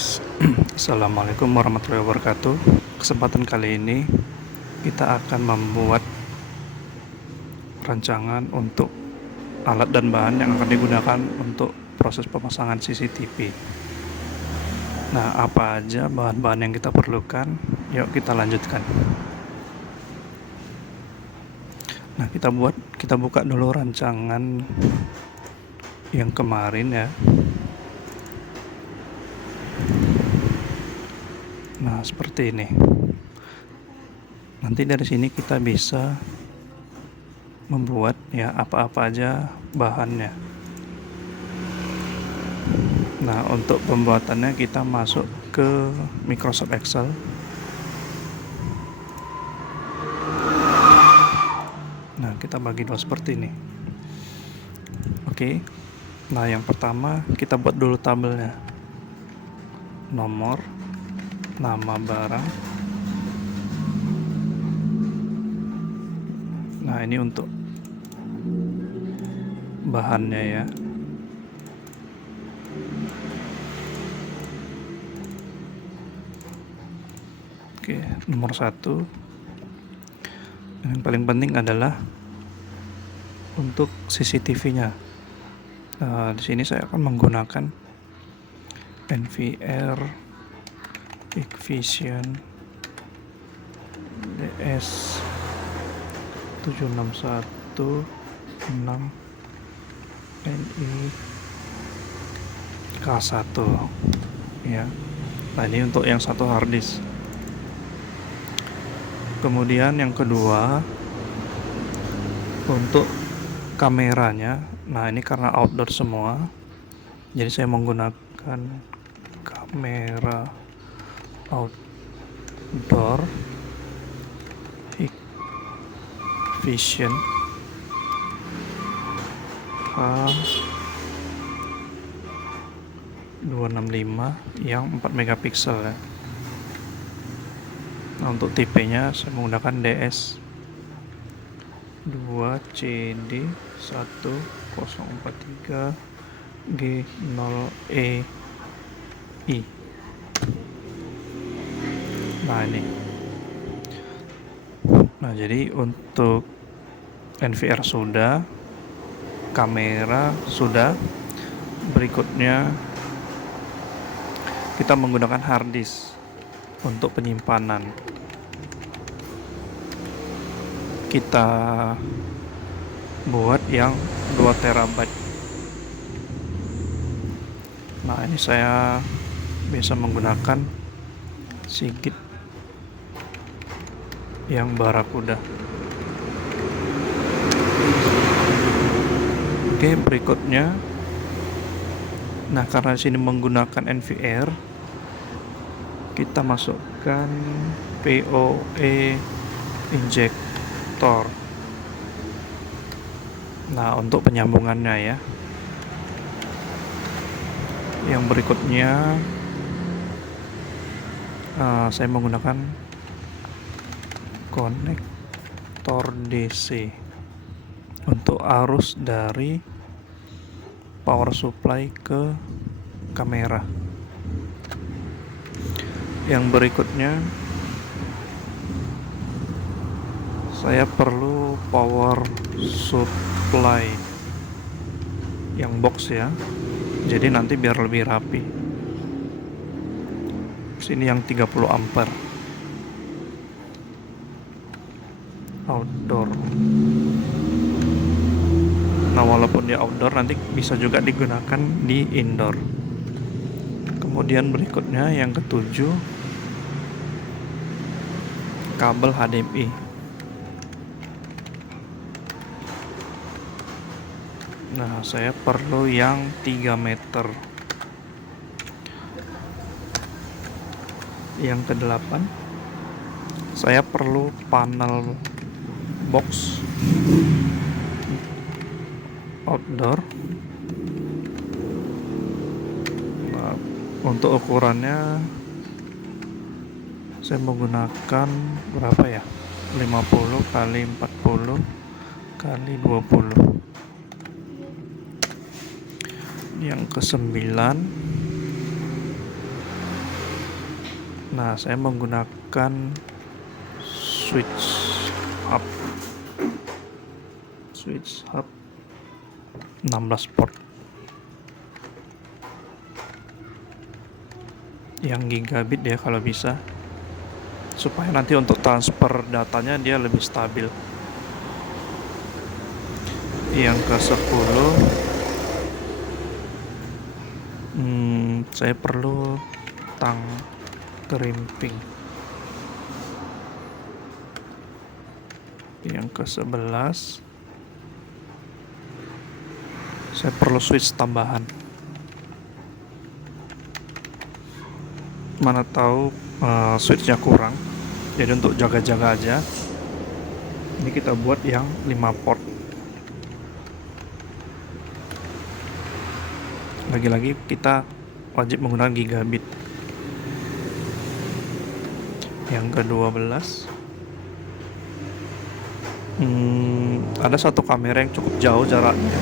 guys. Assalamualaikum warahmatullahi wabarakatuh. Kesempatan kali ini kita akan membuat rancangan untuk alat dan bahan yang akan digunakan untuk proses pemasangan CCTV. Nah, apa aja bahan-bahan yang kita perlukan? Yuk kita lanjutkan. Nah, kita buka dulu rancangan yang kemarin ya. Nah, seperti ini. Nanti dari sini kita bisa membuat ya apa-apa aja bahannya. Nah, untuk pembuatannya kita masuk ke Microsoft Excel. Nah, kita bagi dua seperti ini. Oke. Nah, yang pertama kita buat dulu tabelnya. Nomor, nama barang. Nah, ini untuk bahannya ya. Oke, nomor 1. Yang paling penting adalah untuk CCTV-nya. Nah, di sini saya akan menggunakan NVR Hikvision DS 7616 NI K1 ya. Nah, ini untuk yang satu harddisk. Kemudian yang kedua untuk kameranya. Nah, ini karena outdoor semua, jadi saya menggunakan kamera outdoor Hikvision H265 yang 4 megapiksel ya. Nah, untuk tipenya saya menggunakan DS 2CD 1043 G0EI. Nah, ini. Nah, jadi untuk NVR sudah, kamera sudah. Berikutnya kita menggunakan harddisk untuk penyimpanan. Kita buat yang 2 terabyte. Nah, ini saya bisa menggunakan Seagate yang Barakuda. Oke, berikutnya. Nah, karena di sini menggunakan NVR, kita masukkan PoE injector. Nah, untuk penyambungannya ya. Yang berikutnya saya menggunakan konektor DC untuk arus dari power supply ke kamera. Yang berikutnya saya perlu power supply yang box ya, jadi nanti biar lebih rapi. Sini yang 30 ampere outdoor. Nah, walaupun dia outdoor, nanti bisa juga digunakan di indoor. Kemudian berikutnya yang ketujuh, kabel HDMI. Nah, saya perlu yang 3 meter. Yang ke-8, saya perlu panel box outdoor. Nah, untuk ukurannya saya menggunakan berapa ya? 50 kali 40 kali 20. Yang ke-9 Nah, saya menggunakan switch hub 16 port yang gigabit ya kalau bisa, supaya nanti untuk transfer datanya dia lebih stabil. Yang ke 10 saya perlu tang krimping. Yang ke 11 saya perlu switch tambahan. Mana tahu switchnya kurang, jadi untuk jaga-jaga aja ini kita buat yang 5 port. Lagi-lagi kita wajib menggunakan gigabit. Yang ke-12 ada satu kamera yang cukup jauh jaraknya,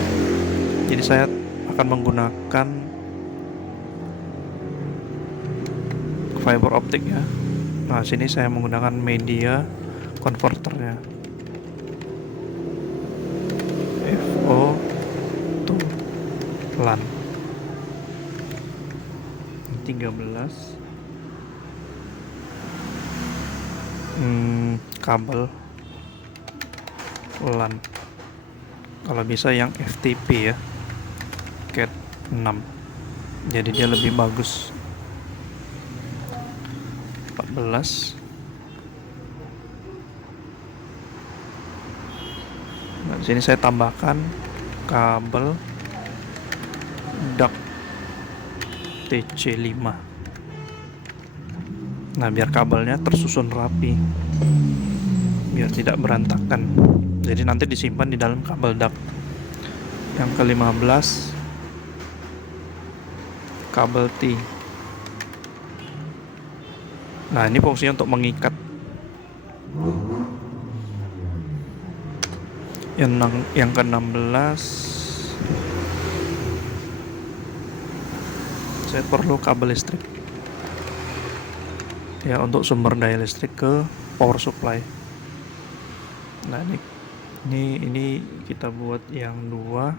jadi saya akan menggunakan fiber optik ya. Nah, sini saya menggunakan media converternya FO to LAN 13. Kabel LAN kalau bisa yang FTP ya, Cat 6, jadi dia lebih bagus. 14. Nah, di sini saya tambahkan kabel DAC TC5. Nah, biar kabelnya tersusun rapi, biar tidak berantakan, jadi nanti disimpan di dalam kabel DAC. Yang ke-15 kabel T. Nah, ini fungsinya untuk mengikat. Yang ke-16 saya perlu kabel listrik ya, untuk sumber daya listrik ke power supply. Nah, ini kita buat yang 2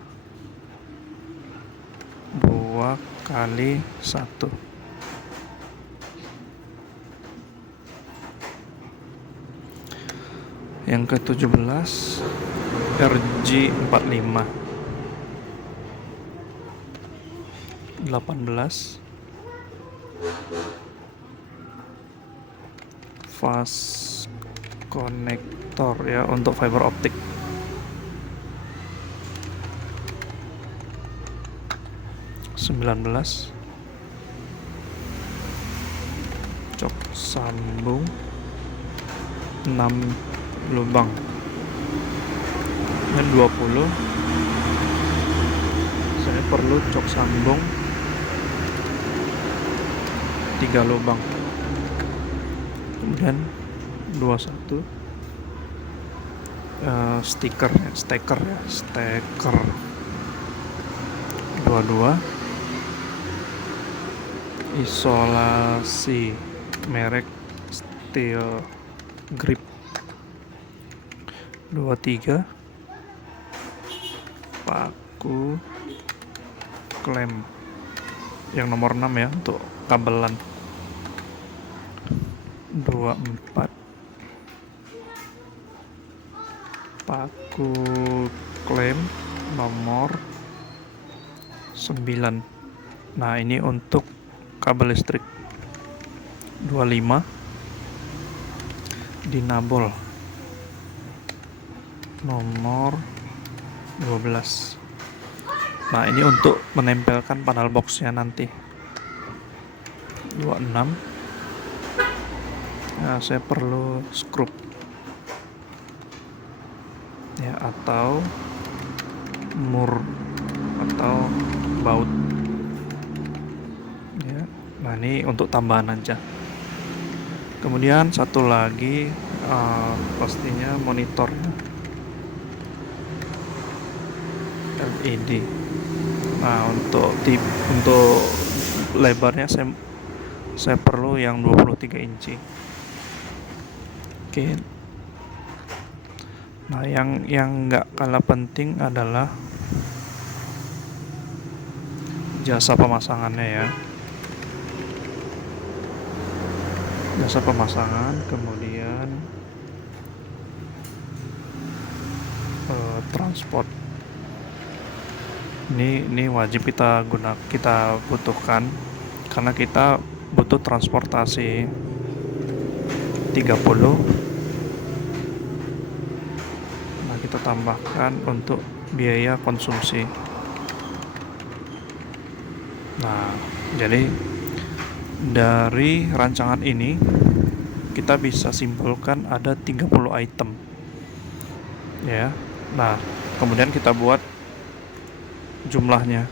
kali 1. Yang ke-17 RJ45. 18 fast connector ya, untuk fiber optik. 19 cok sambung 6 lubang. Dan 20 saya perlu cok sambung 3 lubang. Kemudian 21 steker 22 isolasi merek steel grip. 23 paku klem yang nomor 6 ya, untuk kabelan. 24 paku klem nomor 9. Nah, ini untuk kabel listrik. 25 dinabol nomor 12. Nah, ini untuk menempelkan panel boxnya nanti. 26 nah, saya perlu skrup ya, atau mur atau baut ya. Nah, ini untuk tambahan aja. Kemudian satu lagi pastinya monitornya LED. Nah, untuk lebarnya saya perlu yang 23 inci. Oke. Nah, yang nggak kalah penting adalah jasa pemasangannya ya. Jasa pemasangan, kemudian transport. Ini wajib kita butuhkan karena kita butuh transportasi 30. Nah, kita tambahkan untuk biaya konsumsi. Nah, jadi dari rancangan ini kita bisa simpulkan ada 30 item ya. Nah, kemudian kita buat jumlahnya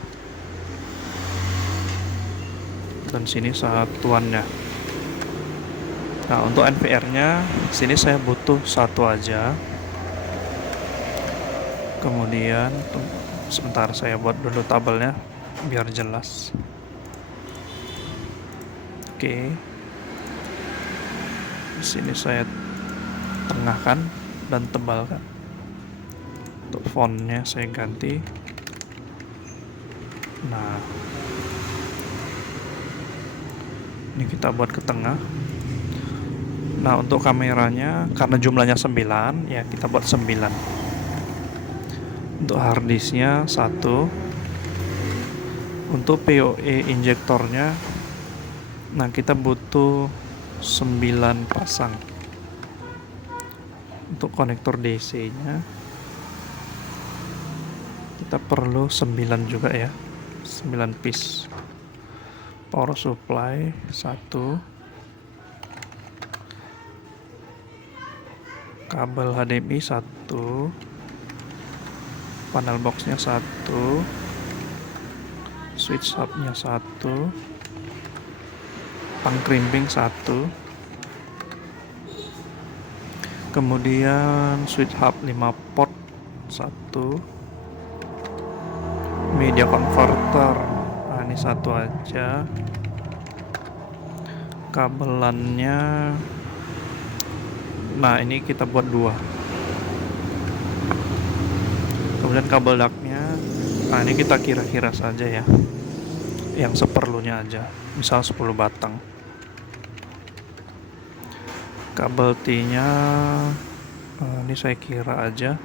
dan sini satuannya. Nah, untuk NVR-nya sini saya butuh satu aja. Kemudian sebentar, saya buat dulu tabelnya biar jelas. Oke. Di sini saya tengahkan dan tebalkan. Untuk fontnya saya ganti. Nah, ini kita buat ke tengah. Nah, untuk kameranya karena jumlahnya 9 ya, kita buat 9. Untuk harddisknya 1. Untuk PoE injektornya, nah kita butuh 9 pasang. Untuk konektor DC nya kita perlu 9 juga ya, 9 piece. Power supply 1, kabel HDMI 1, panel boxnya 1, switch hubnya 1, pengkrimping 1, kemudian switch hub 5 port 1, media converter, nah ini 1 aja. Kabelannya, nah ini kita buat 2. Kemudian kabel daknya, nah ini kita kira-kira saja ya, yang seperlunya aja, misal 10 batang. Kabel T-nya ini saya kira aja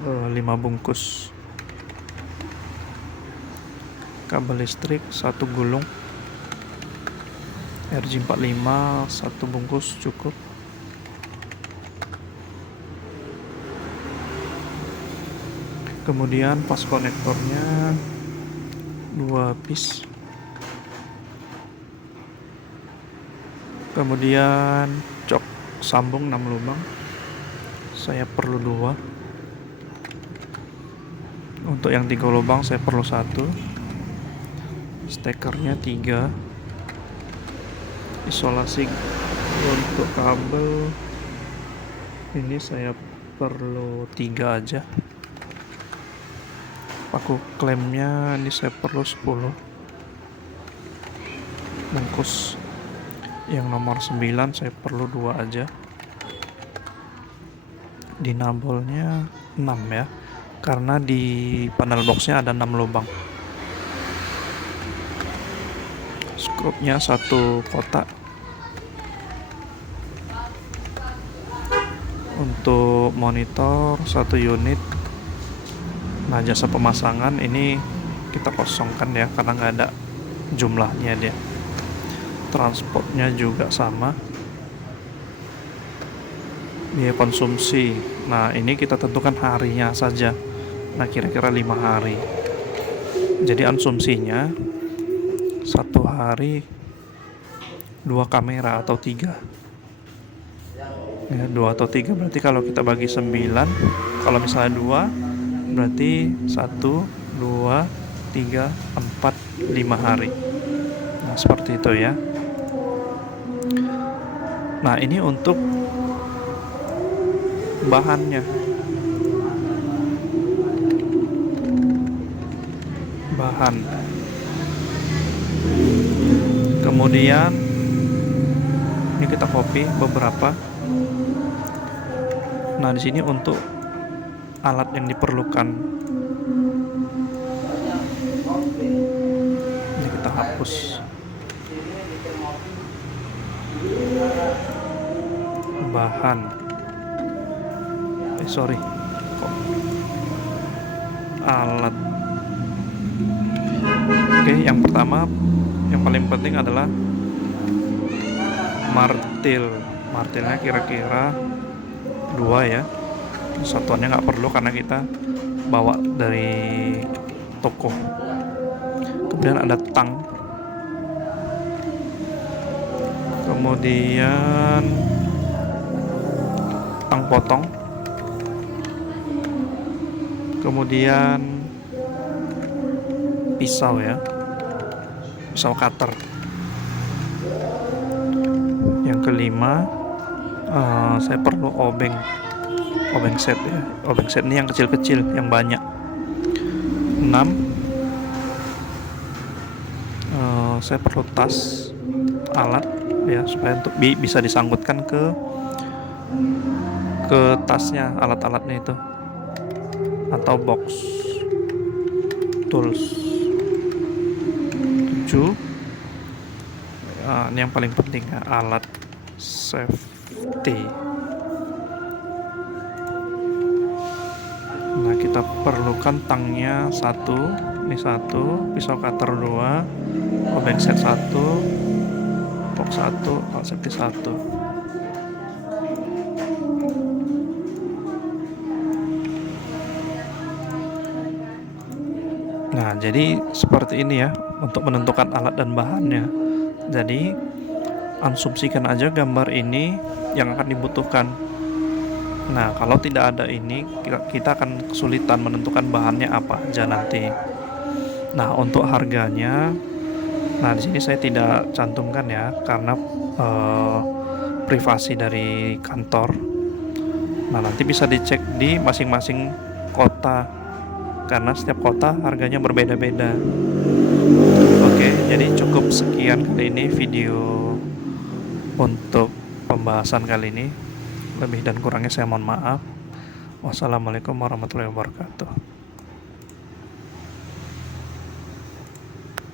5 bungkus. Kabel listrik 1 gulung RJ45 1 bungkus cukup. Kemudian pas konektornya 2 piece. Kemudian jok sambung 6 lubang, saya perlu 2. Untuk yang 3 lubang saya perlu 1. Stekernya 3. Isolasi untuk kabel ini saya perlu 3 aja. Paku klemnya ini saya perlu 10 bungkus. Yang nomor 9 saya perlu 2 aja. Dinabelnya 6 ya, karena di panel boxnya ada 6 lubang. Skrupnya 1 kotak. Untuk monitor 1 unit. Nah, jasa pemasangan ini kita kosongkan ya, karena nggak ada jumlahnya dia. Transportnya juga sama. Biaya konsumsi, nah ini kita tentukan harinya saja. Nah, kira-kira 5 hari. Jadi konsumsinya 1 hari 2 kamera atau 3 ya, 2 atau 3 berarti kalau kita bagi 9, kalau misalnya 2 berarti 1, 2, 3, 4, 5 hari. Nah, seperti itu ya. Nah, ini untuk bahannya. Bahan Kemudian ini kita copy beberapa. Nah, di sini untuk alat yang diperlukan ini kita hapus. Bahan. Sorry. Kok alat. Oke, yang pertama yang paling penting adalah martil. Martilnya kira-kira 2 ya. Satuannya nggak perlu karena kita bawa dari toko. Kemudian ada tang. Kemudian tang potong. Kemudian pisau ya, pisau cutter. Yang kelima, saya perlu obeng set ya. Obeng set ini yang kecil-kecil, yang banyak. 6, saya perlu tas alat ya, supaya untuk bisa disangkutkan ke tasnya, alat-alatnya itu, atau box tools. 7, ini yang paling penting ya, alat safety. Nah, kita perlukan tangnya 1, ini 1, pisau cutter 2, obeng set 1, box 1, alat safety 1. Nah, jadi seperti ini ya untuk menentukan alat dan bahannya. Jadi asumsikan aja gambar ini yang akan dibutuhkan. Nah, kalau tidak ada ini, kita akan kesulitan menentukan bahannya apa aja nanti. Nah, untuk harganya, nah di sini saya tidak cantumkan ya karena privasi dari kantor. Nah, nanti bisa dicek di masing-masing kota karena setiap kota harganya berbeda-beda. Oke, jadi cukup sekian kali ini video untuk pembahasan kali ini. Lebih dan kurangnya saya mohon maaf. Wassalamualaikum warahmatullahi wabarakatuh.